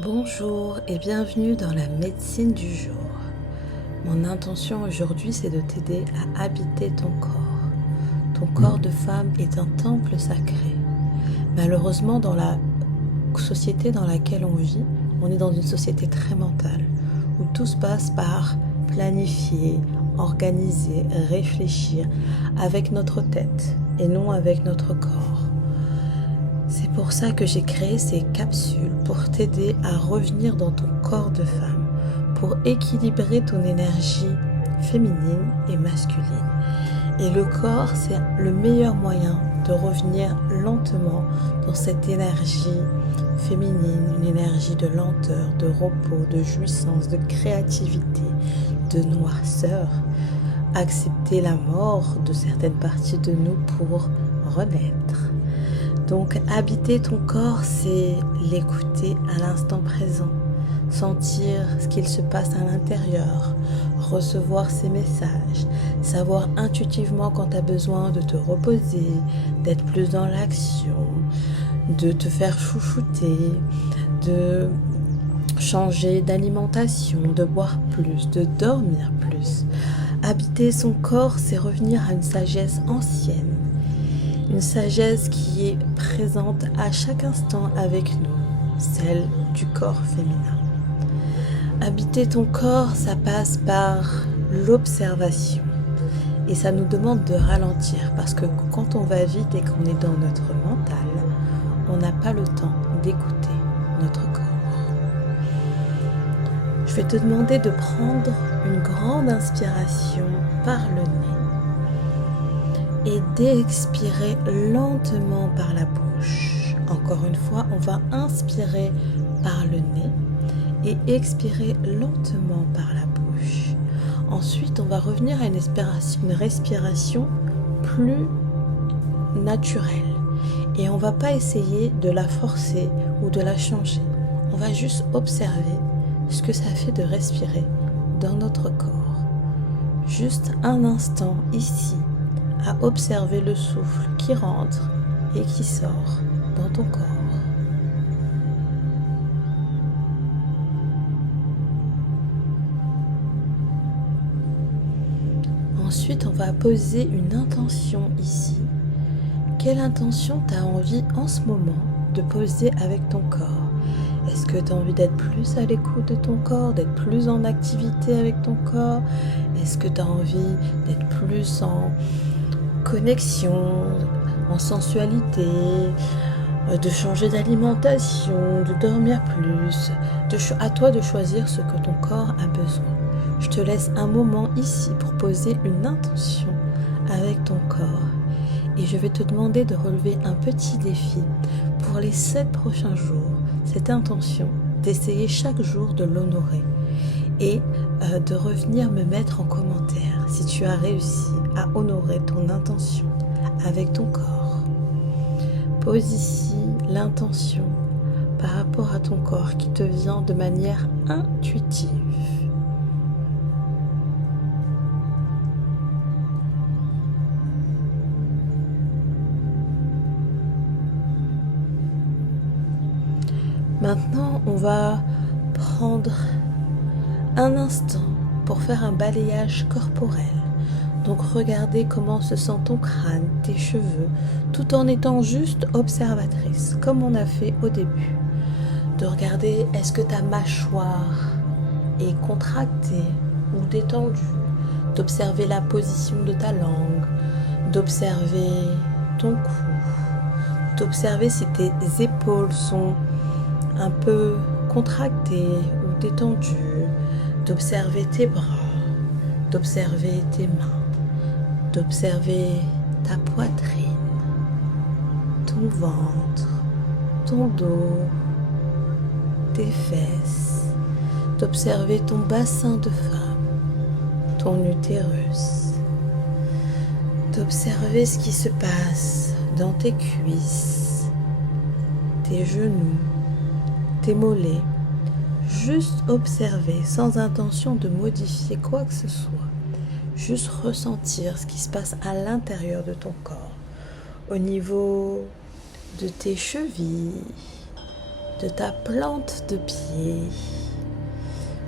Bonjour et bienvenue dans la médecine du jour. Mon intention aujourd'hui, c'est de t'aider à habiter ton corps. Ton corps de femme est un temple sacré. Malheureusement, dans la société dans laquelle on vit, on est dans une société très mentale, où tout se passe par planifier, organiser, réfléchir avec notre tête et non avec notre corps. C'est pour ça que j'ai créé ces capsules pour t'aider à revenir dans ton corps de femme, pour équilibrer ton énergie féminine et masculine. Et le corps, c'est le meilleur moyen de revenir lentement dans cette énergie féminine, une énergie de lenteur, de repos, de jouissance, de créativité, de noirceur. Accepter la mort de certaines parties de nous pour renaître. Donc, habiter ton corps, c'est l'écouter à l'instant présent, sentir ce qu'il se passe à l'intérieur, recevoir ses messages, savoir intuitivement quand tu as besoin de te reposer, d'être plus dans l'action, de te faire chouchouter, de changer d'alimentation, de boire plus, de dormir plus. Habiter son corps, c'est revenir à une sagesse ancienne. Une sagesse qui est présente à chaque instant avec nous, celle du corps féminin. Habiter ton corps, ça passe par l'observation. Et ça nous demande de ralentir parce que quand on va vite et qu'on est dans notre mental, on n'a pas le temps d'écouter notre corps. Je vais te demander de prendre une grande inspiration par le nez et d'expirer lentement par la bouche. Encore une fois, on va inspirer par le nez et expirer lentement par la bouche. Ensuite, on va revenir à une respiration plus naturelle. Et on ne va pas essayer de la forcer ou de la changer. On va juste observer ce que ça fait de respirer dans notre corps. Juste un instant ici, à observer le souffle qui rentre et qui sort dans ton corps. Ensuite, on va poser une intention ici. Quelle intention tu as envie en ce moment de poser avec ton corps? Est-ce que tu as envie d'être plus à l'écoute de ton corps, d'être plus en activité avec ton corps? Est-ce que tu as envie d'être plus en connexion, en sensualité, de changer d'alimentation, de dormir plus? À toi de choisir ce que ton corps a besoin. Je te laisse un moment ici pour poser une intention avec ton corps. Et je vais te demander de relever un petit défi pour les 7 prochains jours. Cette intention, d'essayer chaque jour de l'honorer et de revenir me mettre en commentaire si tu as réussi à honorer ton intention avec ton corps. Pose ici l'intention par rapport à ton corps qui te vient de manière intuitive. Maintenant, on va prendre un instant pour faire un balayage corporel. Donc, regardez comment se sent ton crâne, tes cheveux, tout en étant juste observatrice, comme on a fait au début. De regarder, est-ce que ta mâchoire est contractée ou détendue, d'observer la position de ta langue, d'observer ton cou, d'observer si tes épaules sont un peu contractées ou détendues, d'observer tes bras, d'observer tes mains, d'observer ta poitrine, ton ventre, ton dos, tes fesses, d'observer ton bassin de femme, ton utérus, d'observer ce qui se passe dans tes cuisses, tes genoux, tes mollets. Juste observer sans intention de modifier quoi que ce soit. Juste ressentir ce qui se passe à l'intérieur de ton corps, au niveau de tes chevilles, de ta plante de pied,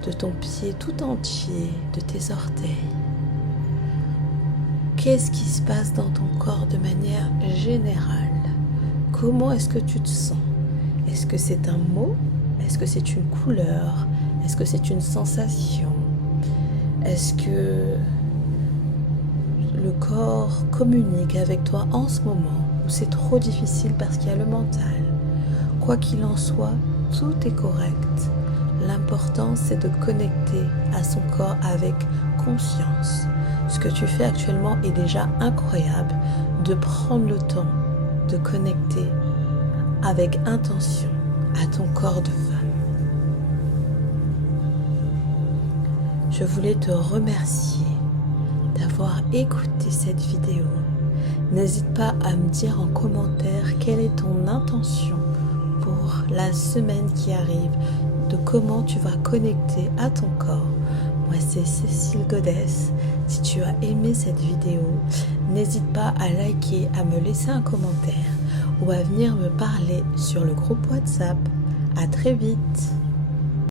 de ton pied tout entier, de tes orteils. Qu'est-ce qui se passe dans ton corps de manière générale? Comment est-ce que tu te sens? Est-ce que c'est un mot? Est-ce que c'est une couleur? Est-ce que c'est une sensation? Est-ce que le corps communique avec toi en ce moment ou c'est trop difficile parce qu'il y a le mental? Quoi qu'il en soit, tout est correct. L'important, c'est de connecter à son corps avec conscience. Ce que tu fais actuellement est déjà incroyable, de prendre le temps de connecter avec intention à ton corps de femme. Je voulais te remercier d'avoir écouté cette vidéo. N'hésite pas à me dire en commentaire quelle est ton intention pour la semaine qui arrive, de comment tu vas connecter à ton corps. Moi, c'est Cécile Godès. Si tu as aimé cette vidéo, n'hésite pas à liker, à me laisser un commentaire ou à venir me parler sur le groupe WhatsApp. À très vite.